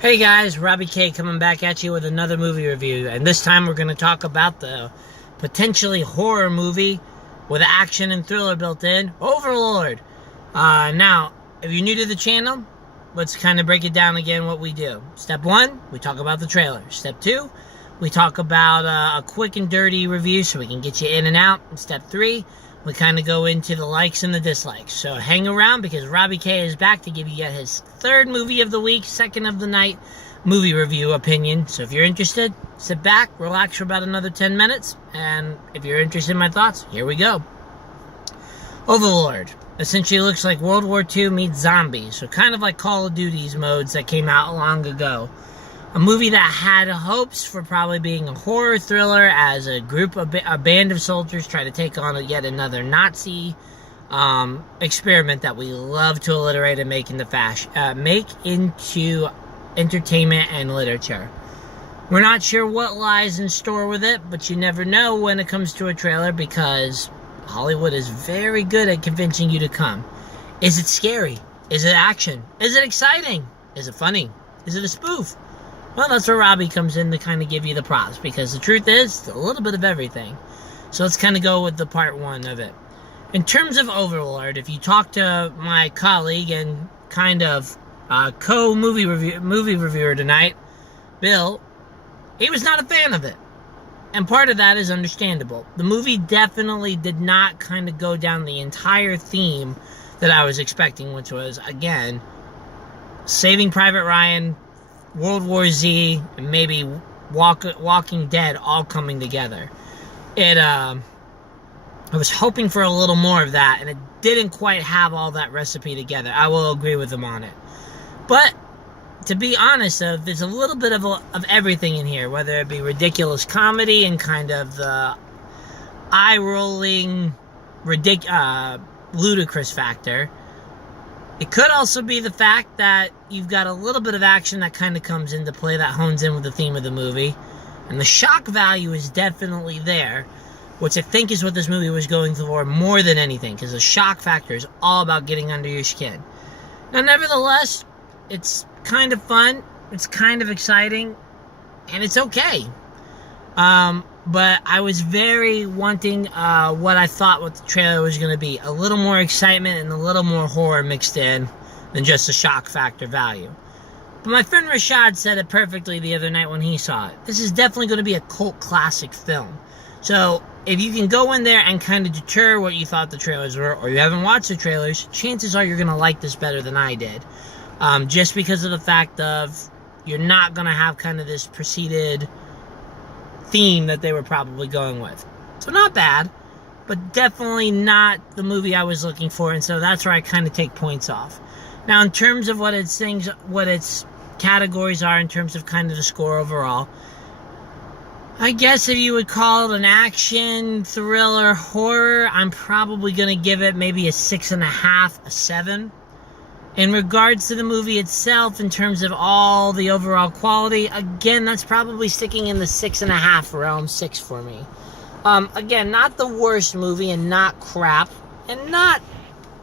Hey guys, Robbie K coming back at you with another movie review, and this time we're going to talk about the potentially horror movie with action and thriller built in, Overlord. Now, if you're new to the channel, let's kind of break it down again what we do. Step 1, we talk about the trailer. Step 2, we talk about a quick and dirty review so we can get you in and out. And Step 3, we kind of go into the likes and the dislikes. So hang around because Robbie K is back to give you yet his third movie of the week, second of the night movie review opinion. So if you're interested, sit back, relax for about another 10 minutes. And if you're interested in my thoughts, here we go. Overlord essentially looks like World War II meets zombies. So kind of like Call of Duty's modes that came out long ago. A movie that had hopes for probably being a horror thriller as a band of soldiers try to take on yet another Nazi experiment that we love to alliterate and make into entertainment and literature. We're not sure what lies in store with it, but you never know when it comes to a trailer because Hollywood is very good at convincing you to come. Is it scary? Is it action? Is it exciting? Is it funny? Is it a spoof? Well, that's where Robbie comes in to kind of give you the props, because the truth is, it's a little bit of everything. So let's kind of go with the part one of it. In terms of Overlord, if you talk to my colleague and kind of co-movie reviewer tonight, Bill, he was not a fan of it. And part of that is understandable. The movie definitely did not kind of go down the entire theme that I was expecting, which was, again, Saving Private Ryan, World War Z, and maybe Walking Dead all coming together. I was hoping for a little more of that, and it didn't quite have all that recipe together. I will agree with him on it. But, to be honest, there's a little bit of everything in here, whether it be ridiculous comedy and kind of the eye-rolling, ludicrous factor. It could also be the fact that you've got a little bit of action that kind of comes into play that hones in with the theme of the movie. And the shock value is definitely there, which I think is what this movie was going for more than anything, because the shock factor is all about getting under your skin. Now, nevertheless, it's kind of fun, it's kind of exciting, and it's okay. But I was very wanting what I thought what the trailer was going to be. A little more excitement and a little more horror mixed in than just the shock factor value. But my friend Rashad said it perfectly the other night when he saw it. This is definitely going to be a cult classic film. So if you can go in there and kind of deter what you thought the trailers were, or you haven't watched the trailers, chances are you're going to like this better than I did. Just because of the fact of you're not going to have kind of this preceded theme that they were probably going with. So not bad, but definitely not the movie I was looking for, and so that's where I kind of take points off. Now, in terms of what its categories are in terms of kind of the score overall, I guess if you would call it an action, thriller, horror, I'm probably going to give it maybe a 6.5, a 7. In regards to the movie itself, in terms of all the overall quality, again, that's probably sticking in the 6.5 realm, 6 for me. Again, not the worst movie and not crap, and not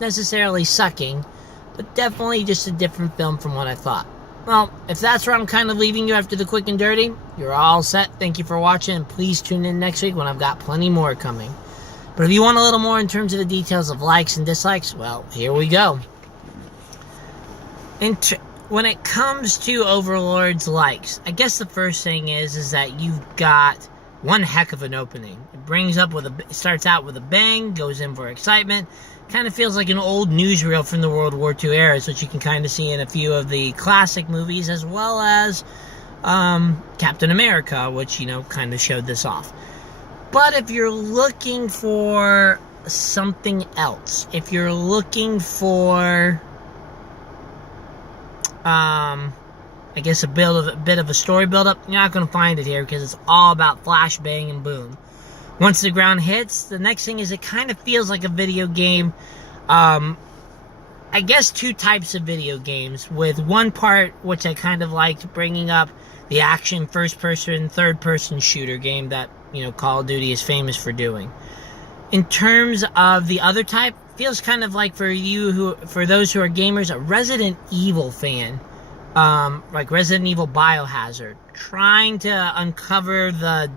necessarily sucking, but definitely just a different film from what I thought. Well, if that's where I'm kind of leaving you after the quick and dirty, you're all set. Thank you for watching, and please tune in next week when I've got plenty more coming. But if you want a little more in terms of the details of likes and dislikes, well, here we go. When it comes to Overlord's likes, I guess the first thing is that you've got one heck of an opening. It starts out with a bang, goes in for excitement, kind of feels like an old newsreel from the World War II era, which you can kind of see in a few of the classic movies, as well as Captain America, which, kind of showed this off. But if you're looking for something else, if you're looking for I guess a bit of a story build-up, you're not going to find it here because it's all about flash, bang, and boom. Once the ground hits, the next thing is it kind of feels like a video game. I guess two types of video games, with one part which I kind of liked, bringing up the action first-person, third-person shooter game that, Call of Duty is famous for doing. In terms of the other type, feels kind of like for those who are gamers, a Resident Evil fan like Resident Evil Biohazard, trying to uncover the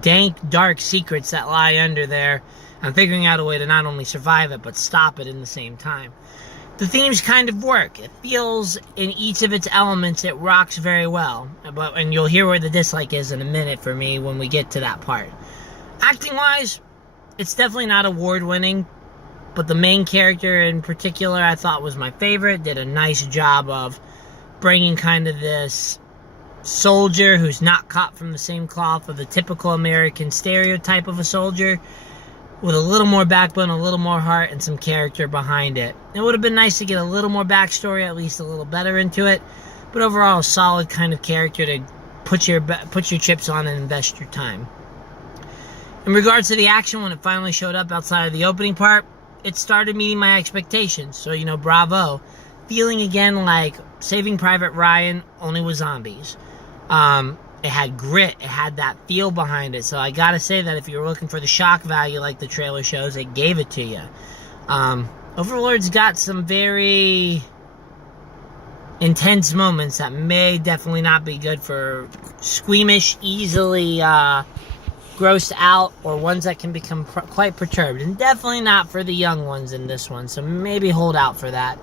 dank, dark secrets that lie under there and figuring out a way to not only survive it, but stop it in the same time. The themes kind of work. It feels, in each of its elements, it rocks very well. And you'll hear where the dislike is in a minute for me when we get to that part. Acting-wise, it's definitely not award-winning, but the main character in particular I thought was my favorite. Did a nice job of bringing kind of this soldier who's not cut from the same cloth of the typical American stereotype of a soldier, with a little more backbone, a little more heart, and some character behind it. It would have been nice to get a little more backstory, at least a little better into it, but overall a solid kind of character to put your chips on and invest your time. In regards to the action, when it finally showed up outside of the opening part, it started meeting my expectations, so bravo. Feeling again like Saving Private Ryan, only with zombies. It had grit, it had that feel behind it, so I gotta say that if you're looking for the shock value like the trailer shows, it gave it to you. Overlord's got some very intense moments that may definitely not be good for squeamish, easily grossed out, or ones that can become quite perturbed, and definitely not for the young ones in this one, so maybe hold out for that.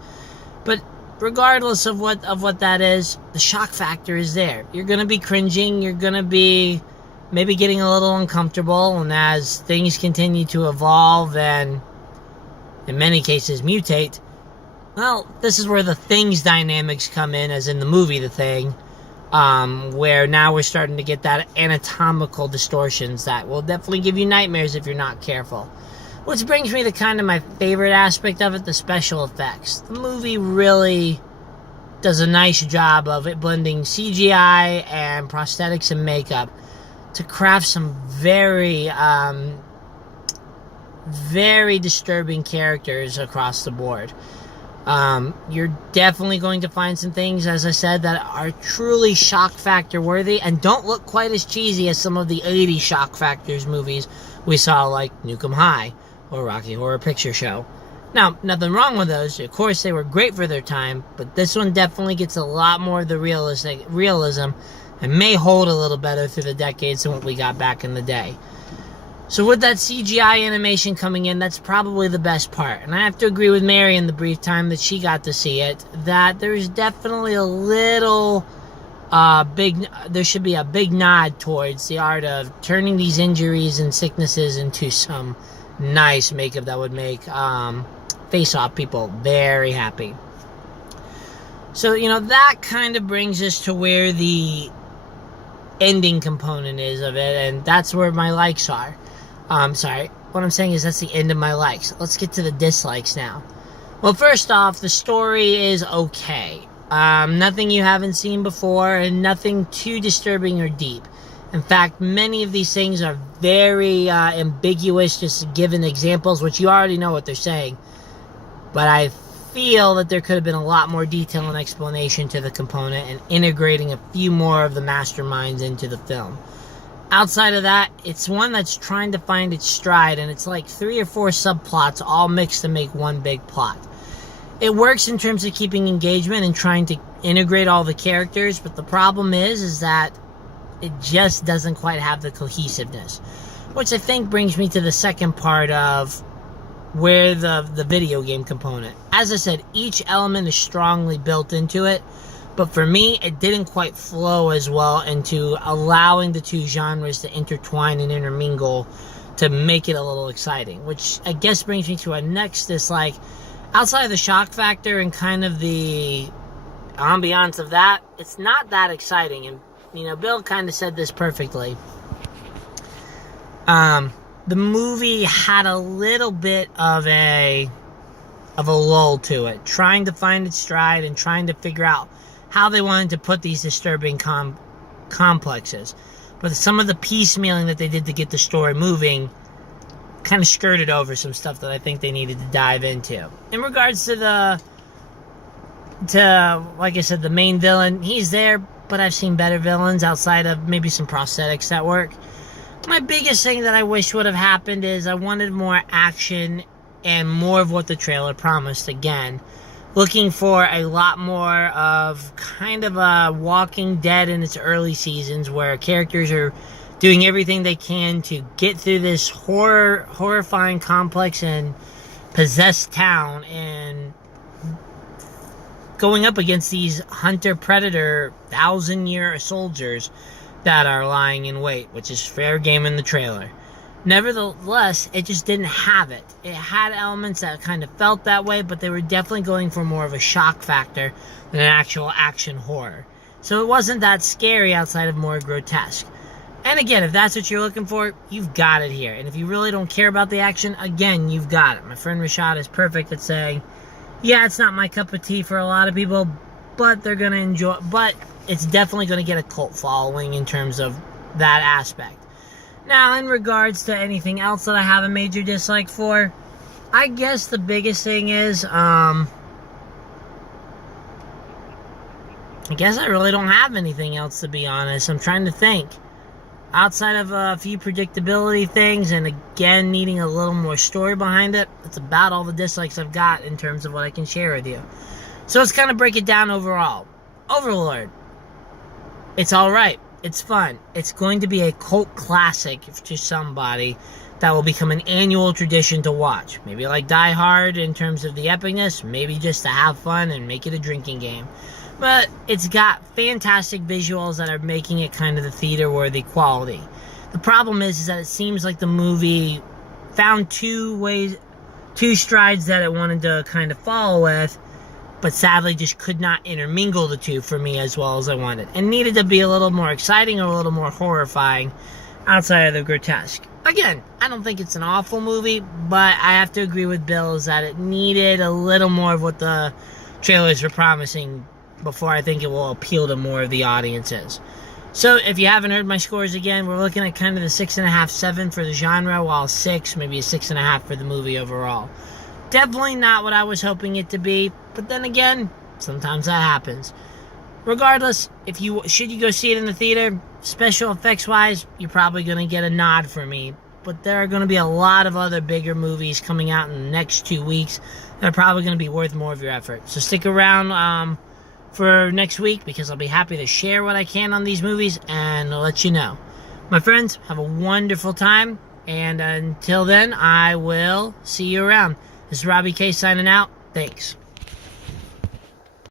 But regardless of what that is, the shock factor is there. You're going to be cringing, you're going to be maybe getting a little uncomfortable, and as things continue to evolve and in many cases mutate, well, this is where the Thing's dynamics come in, as in the movie The Thing, where now we're starting to get that anatomical distortions that will definitely give you nightmares if you're not careful. Which brings me to kind of my favorite aspect of it, the special effects. The movie really does a nice job of it blending CGI and prosthetics and makeup to craft some very, very disturbing characters across the board. You're definitely going to find some things, as I said, that are truly shock factor worthy and don't look quite as cheesy as some of the 80s shock factors movies we saw, like Nuke 'Em High or Rocky Horror Picture Show. Now, nothing wrong with those. Of course, they were great for their time, but this one definitely gets a lot more of the realism and may hold a little better through the decades than what we got back in the day. So with that CGI animation coming in, that's probably the best part. And I have to agree with Mary in the brief time that she got to see it, that there's definitely a little there should be a big nod towards the art of turning these injuries and sicknesses into some nice makeup that would make face-off people very happy. So, that kind of brings us to where the ending component is of it, and that's where my likes are. Sorry, what I'm saying is that's the end of my likes. Let's get to the dislikes now. Well, first off, the story is okay. Nothing you haven't seen before, and nothing too disturbing or deep. In fact, many of these things are very ambiguous, just given examples, which you already know what they're saying. But I feel that there could have been a lot more detail and explanation to the component and integrating a few more of the masterminds into the film. Outside of that, it's one that's trying to find its stride, and it's like 3 or 4 subplots all mixed to make one big plot. It works in terms of keeping engagement and trying to integrate all the characters, but the problem is that it just doesn't quite have the cohesiveness. Which I think brings me to the second part of where the video game component. As I said, each element is strongly built into it, but for me, it didn't quite flow as well into allowing the two genres to intertwine and intermingle to make it a little exciting. Which I guess brings me to a next dislike. Outside of the shock factor and kind of the ambiance of that, it's not that exciting. And Bill kind of said this perfectly. The movie had a little bit of a lull to it, trying to find its stride and trying to figure out how they wanted to put these disturbing complexes. But some of the piecemealing that they did to get the story moving kind of skirted over some stuff that I think they needed to dive into. In regards to like I said, the main villain, he's there, but I've seen better villains outside of maybe some prosthetics that work. My biggest thing that I wish would have happened is I wanted more action and more of what the trailer promised again. looking for a lot more of kind of a Walking Dead in its early seasons, where characters are doing everything they can to get through this horrifying, complex, and possessed town, and going up against these hunter-predator 1,000-year soldiers that are lying in wait, which is fair game in the trailer. Nevertheless, it just didn't have it. It had elements that kind of felt that way, but they were definitely going for more of a shock factor than an actual action horror. So it wasn't that scary outside of more grotesque. And again, if that's what you're looking for, you've got it here. And if you really don't care about the action, again, you've got it. My friend Rashad is perfect at saying, yeah, it's not my cup of tea for a lot of people, but they're going to enjoy, but it's definitely going to get a cult following in terms of that aspect. Now, in regards to anything else that I have a major dislike for, I guess the biggest thing is, I guess I really don't have anything else, to be honest. I'm trying to think. Outside of a few predictability things, and again, needing a little more story behind it, that's about all the dislikes I've got in terms of what I can share with you. So let's kind of break it down overall. Overlord. It's alright. It's fun. It's going to be a cult classic to somebody that will become an annual tradition to watch. Maybe like Die Hard in terms of the epicness, maybe just to have fun and make it a drinking game. But it's got fantastic visuals that are making it kind of the theater-worthy quality. The problem is that it seems like the movie found two strides that it wanted to kind of follow with, but sadly just could not intermingle the two for me as well as I wanted. And needed to be a little more exciting or a little more horrifying outside of the grotesque. Again, I don't think it's an awful movie, but I have to agree with Bill is that it needed a little more of what the trailers were promising before I think it will appeal to more of the audiences. So, if you haven't heard my scores again, we're looking at kind of the 6.5, 7 for the genre, while 6, maybe a 6.5 for the movie overall. Definitely not what I was hoping it to be, but then again, sometimes that happens. Regardless, should you go see it in the theater, special effects wise, you're probably going to get a nod from me. But there are going to be a lot of other bigger movies coming out in the next 2 weeks that are probably going to be worth more of your effort. So stick around for next week, because I'll be happy to share what I can on these movies and I'll let you know. My friends, have a wonderful time, and until then, I will see you around. This is Robbie K signing out. Thanks.